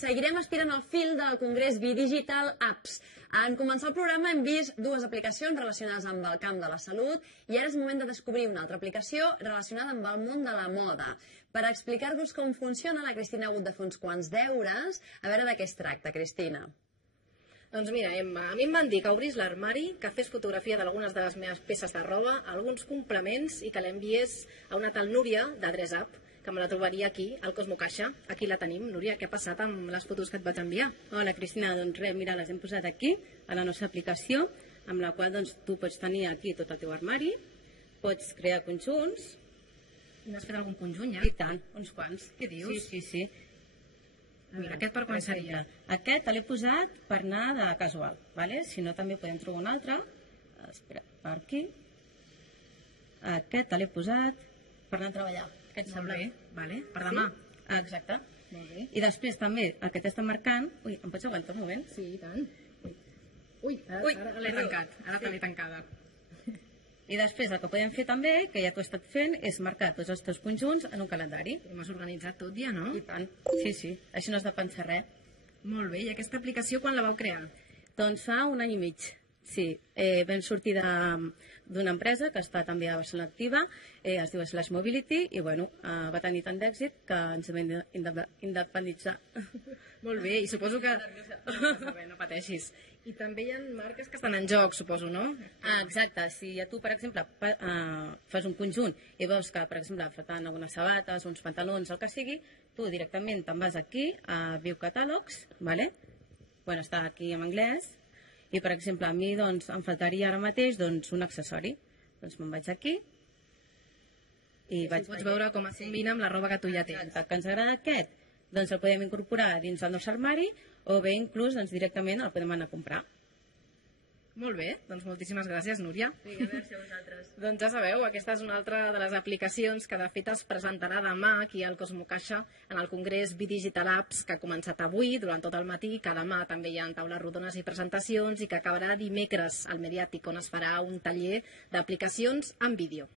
seguirem aspirant al fil del Congrés Bidigital Apps. En començar el programa hem vist dues aplicacions relacionades amb el camp de la salut i ara és moment de descobrir una altra aplicació relacionada amb el món de la moda. Per explicar-vos com funciona, la Cristina ha hagut de fer uns quants deures. A veure de què es tracta, Cristina. Doncs mira, Emma, a mi em van dir que obrís l'armari, que fes fotografia d'algunes de les meves peces de roba, alguns complements i que l'enviés a una tal Núria de Dress Up, que me la trobaria aquí, al Cosmo Caixa. Aquí la tenim. Núria, què ha passat amb les fotos que et vaig enviar? Hola, Cristina. Doncs res, mira, les hem posat aquí, a la nostra aplicació, amb la qual doncs, tu pots tenir aquí tot el teu armari, pots crear conjunts. N'has fet algun conjunt, ja? I tant, uns quants. Què dius? Sí. Mira, aquest per quan seria? Aquest l'he posat per anar de casual, ¿vale? Si no, també podem trobar un altre. Espera, per aquí. Aquest l'he posat per anar a treballar. Aquest sembla bé, vale. Per demà? Sí? Exacte. Molt bé. I després també aquest està marcant... Ui, em pots aguantar un moment? Sí, i tant. Ui, ara l'he tancat. Ara te l'he tancada. I després el que podem fer també, que ja t'ho he estat fent, és marcar tots els teus conjunts en un calendari. M'has organitzat tot ja, no? I tant. Sí. Així no has de pensar res. Molt bé. I aquesta aplicació quan la vau crear? Doncs fa un any i mig. Sí, vam sortir d'una empresa que està també a Barcelona activa, es diu Slash Mobility, i bueno, va tenir tant d'èxit que ens vam independitzar. Molt bé, i suposo que... No pateixis. I també hi ha marques que estan en joc, suposo, no? Exacte, si tu, per exemple, fas un conjunt i veus que, per exemple, falten algunes sabates, uns pantalons, el que sigui, tu directament te'n vas aquí a View Catàlegs, ¿vale? Bueno, està aquí en anglès. I, per exemple, a mi doncs, em faltaria ara mateix doncs, un accessori. Doncs me'n vaig aquí i vaig pots veure com es combina amb la roba que tu ja tens. Que ens agrada aquest, doncs el podem incorporar dins del nostre armari o bé inclús doncs, directament el podem anar a comprar. Molt bé, doncs moltíssimes gràcies, Núria. Gràcies a vosaltres. Doncs ja sabeu, aquesta és una altra de les aplicacions que de fet es presentarà demà aquí al Cosmo Caixa en el Congrés Bidigital Apps que ha començat avui durant tot el matí, que demà també hi ha taules rodones i presentacions i que acabarà dimecres al Mediàtic on es farà un taller d'aplicacions en vídeo.